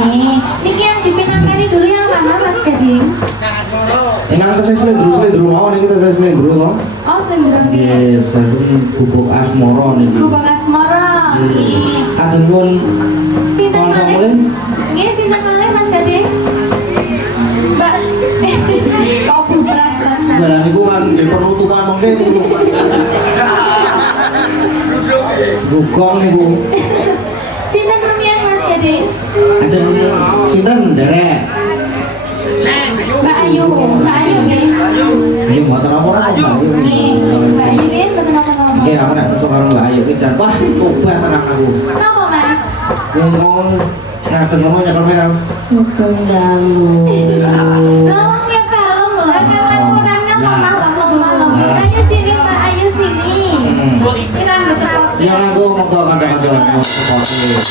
Nih, niki yang dipinangkani dulu yang mana Mas Gading? Yang atas selendru mau nih kita selendru toh. Oh, selendru nggih. Nggih, selendru bubuk asmara niki. Bubuk asmara. Nggih. Ajeng pun Sinten malih? Nggih, sinten malih Mas Gading? Mbak. Kok beras rasane? Lah niku kan nggih penutupan mungkin niku. Gugong niku. Sinten rumiyin Mas Gading? Ajeng sinten nderek? Mbak Ayu nggih. Ayo mboten apa-apa. Nggih, Mbak Ayu nggih mboten apa-apa. Oke, aku nak besok karo Mbak Ayu ki jan wah coba tenang aku. Napa Mas? Ngomong ngaten ngomong nyekel merah. Bukan dalu. Lawang yang kalem lho. Kurangnya malam. Ayo sini Mbak Ayu sini. Kira nggak seperti. Ya aku monggo kanca-kanca mau seperti.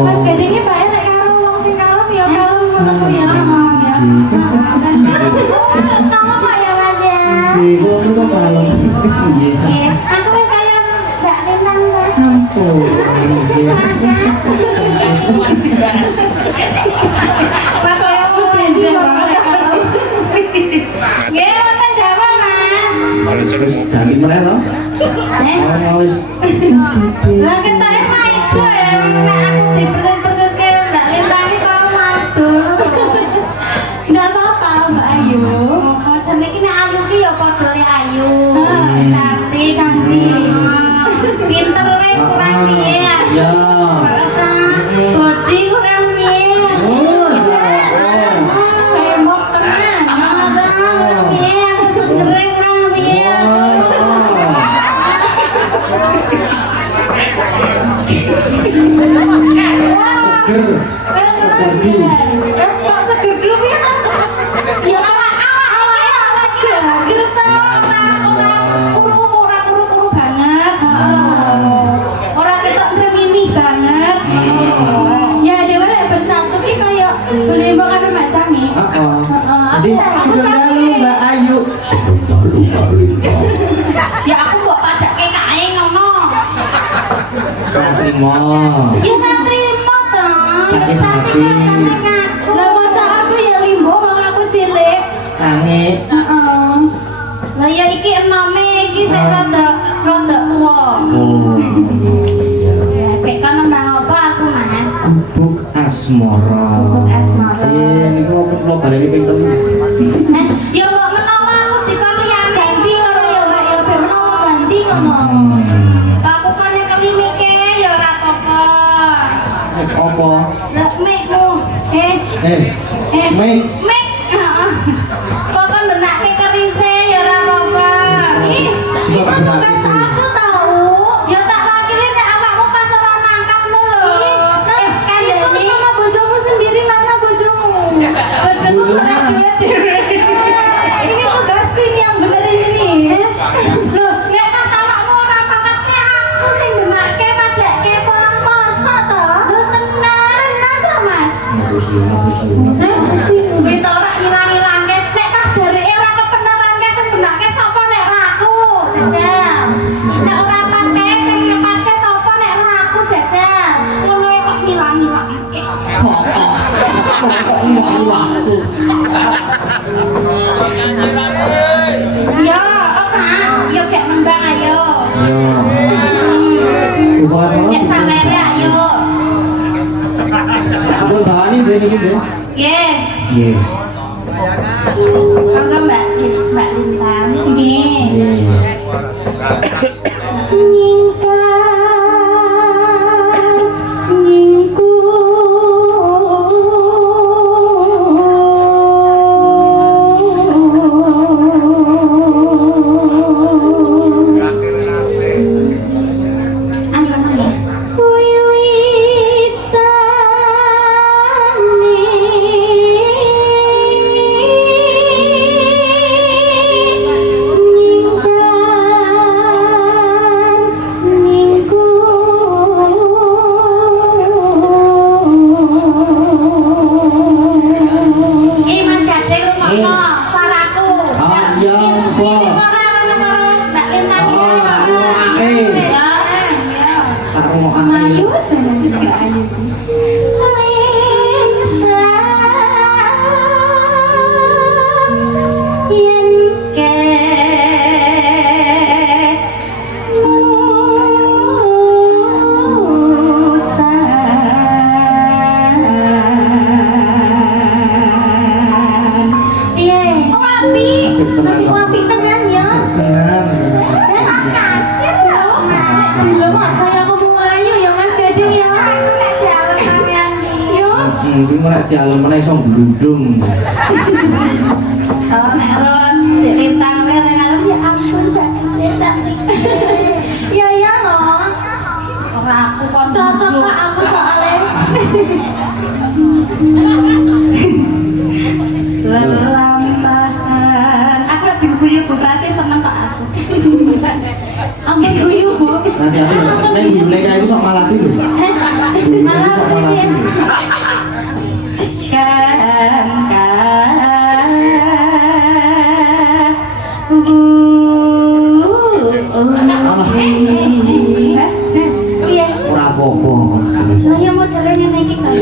Mas Gadingnya Pak Nek karo wong sing kalem ya kalem ngono ya. Kamu kok ya Mas ya? Si wong itu kalem. Nggih. Aku wis kaya Mbak Nenang Mas. Sampun. Pakai benjing banget kalem. Nggih, wonten dawuh Mas. Wis ganti meneh to? Wis. Lah ketoke maido ya, nek aku dipersis-persis ke Mbak Lintang kok maido. Enggak apa-apa Mbak Ayu. Oh, jane iki nek Ayu ki ya padha le Ayu. Cantik. Pinter le kurang piye ya. Ya. Bodi kurang piye. Oh, salah. Semok tenan. Piye aku segere kurang piye. Segerdu. Kok segerdu piye to? Ya awak geger to. Ora kuru-kuru banget. Ora ketok tremimi banget. Ya dhewe lek bersatu ki kaya belimbok karo Mbak Cami. Heeh. Heeh. Jadi segendalu Mbak Ayu. Ya aku mbok padake kae ngono. Ora trimo. Ya ora trimo to. Sakit hati. Lah masa aku ya limbo wong aku cilik. Kange. Heeh. Lah ya iki enome iki sik rada tuwa. Oh. Iya. Ya kek kan nembang apa aku Mas? Bubuk asmara. Bubuk asmara. Niku opo kula baleni ping telu. Ya mbok menawa aku dikon liyane ganti ngono ya Mbak ya ben menawa ganti ngono. Aku kan kelimike ya ora apa-apa. Apa? Lah mikmu. Mik. Mik. Heeh. Kok kan benake kerise ya ora apa-apa. Ih, itu tugas aku tahu. Ya tak wakili nek awakmu pas ora mangkat lho. Kan itu sama bojomu sendiri mana bojomu? Bojomu ora dhewe. Ini tugasku ini yang bener ini. Loh, nek pas awakmu ora mangkat ki aku sing benake padake masa to? Tenan to Mas? Wis ora ngilang-ilangke nek pas jareke ora kebenaranke sing benake sapa nek ora aku, Jajal. Nek ora pas kae sing ngepaske sapa nek ora aku, Jajal. Ngono kok ngilang-ilangke. waktu. Yo, apa? Yo kayak nembang ayo. Yo. Bukan Kayak samere ayo. Aku bahani dari gitu. Ye. Iya. Kanggo Mbak Lintang. Nggih. Iya. Mungkin mulai jalan mana iso gludung. Oh, nek ron Lintang kene ngalem ya ampun Mbak cantik. Ya ya loh. Ora aku kon cocok kok aku soalnya. Lelampahan. Aku lagi guyu Bu Prase seneng kok aku. Ampun guyu Bu. Nanti aku nek gule kae iku sok malah dulu. Malah sok malah dulu. Ora apa-apa. Saya modelnya naik kali.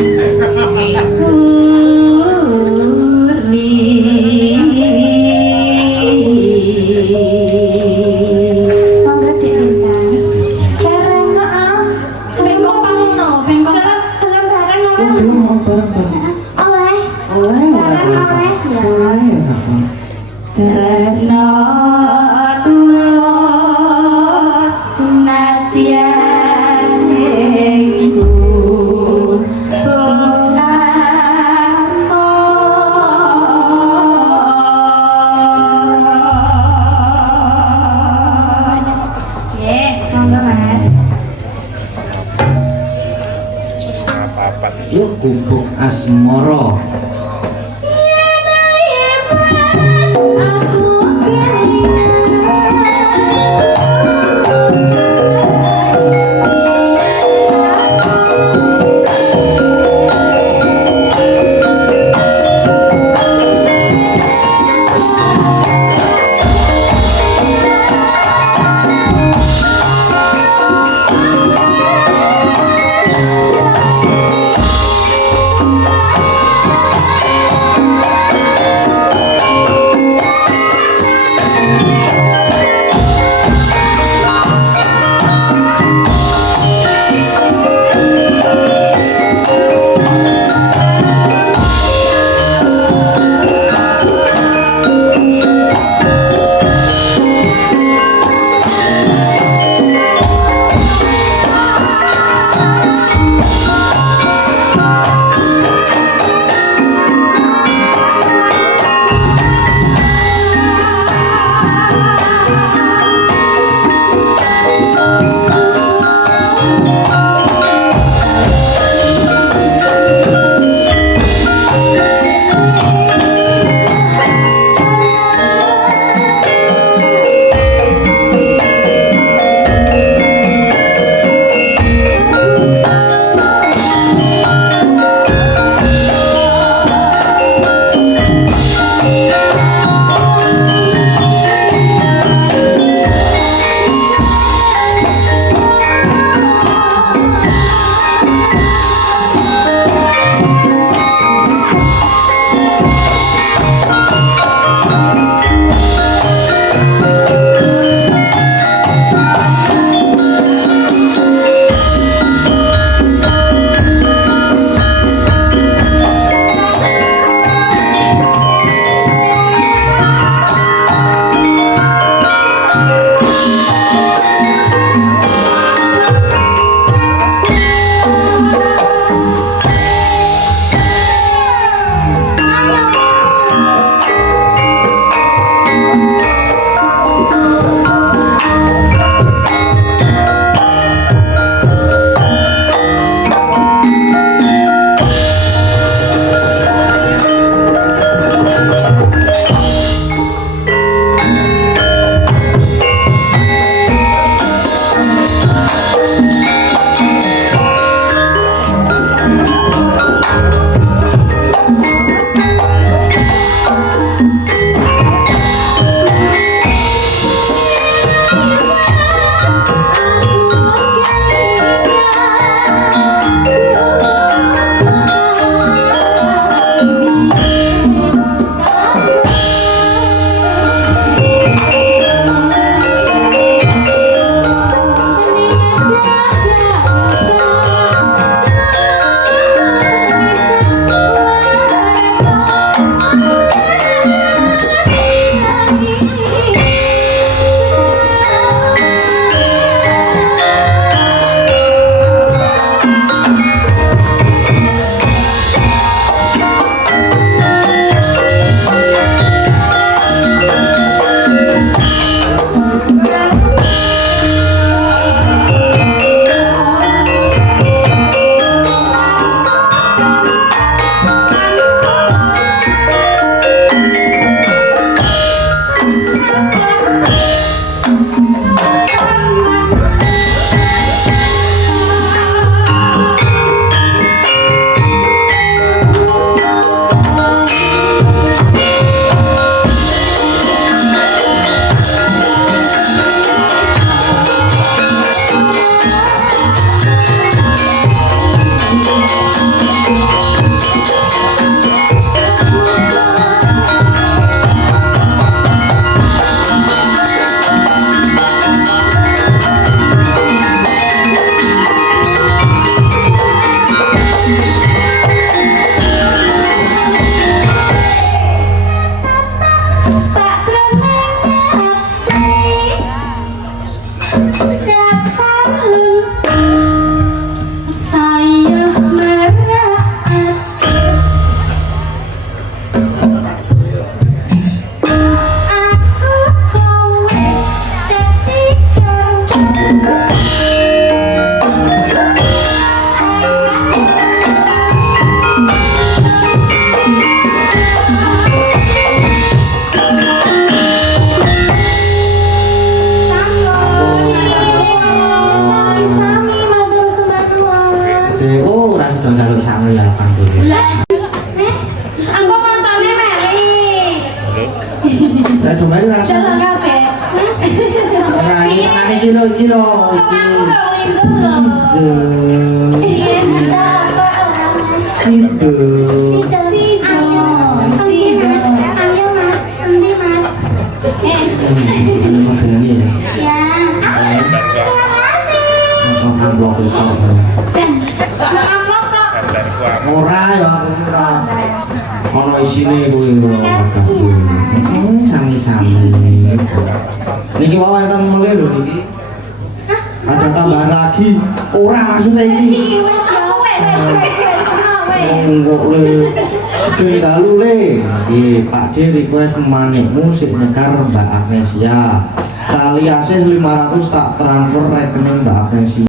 Mangga Lintang. Bareng bengkok pangono, bengkok kelem bareng oleh. Tresno tulus nadyan ingku asma. Monggo Mas. Yuk gubuk asmara. Aku koncone Mary. Lah domari rasa. Jalan kabeh. Nah, ini kilo Aku udah lingguh loh. Iso. Iya, sudah apa orang mas? Sido. Ayo mas, ayo mas, nanti mas. Ini makanan ini ya. Ya. Terima kasih. Oh, amplop itu. Jen, amplop kok. Ora ya aku kira. Ono isine kuwi lho. Sami-sami. Niki wae kan mulai lho niki. Ada tambahan lagi. Ora maksudnya iki. Wes aku wes. Kok le sedeng dalu le. Nggih, Pak D request manikmu sik nyekar Mbak Agnesia. Tali asis 500 tak transfer rekening Mbak Agnesia.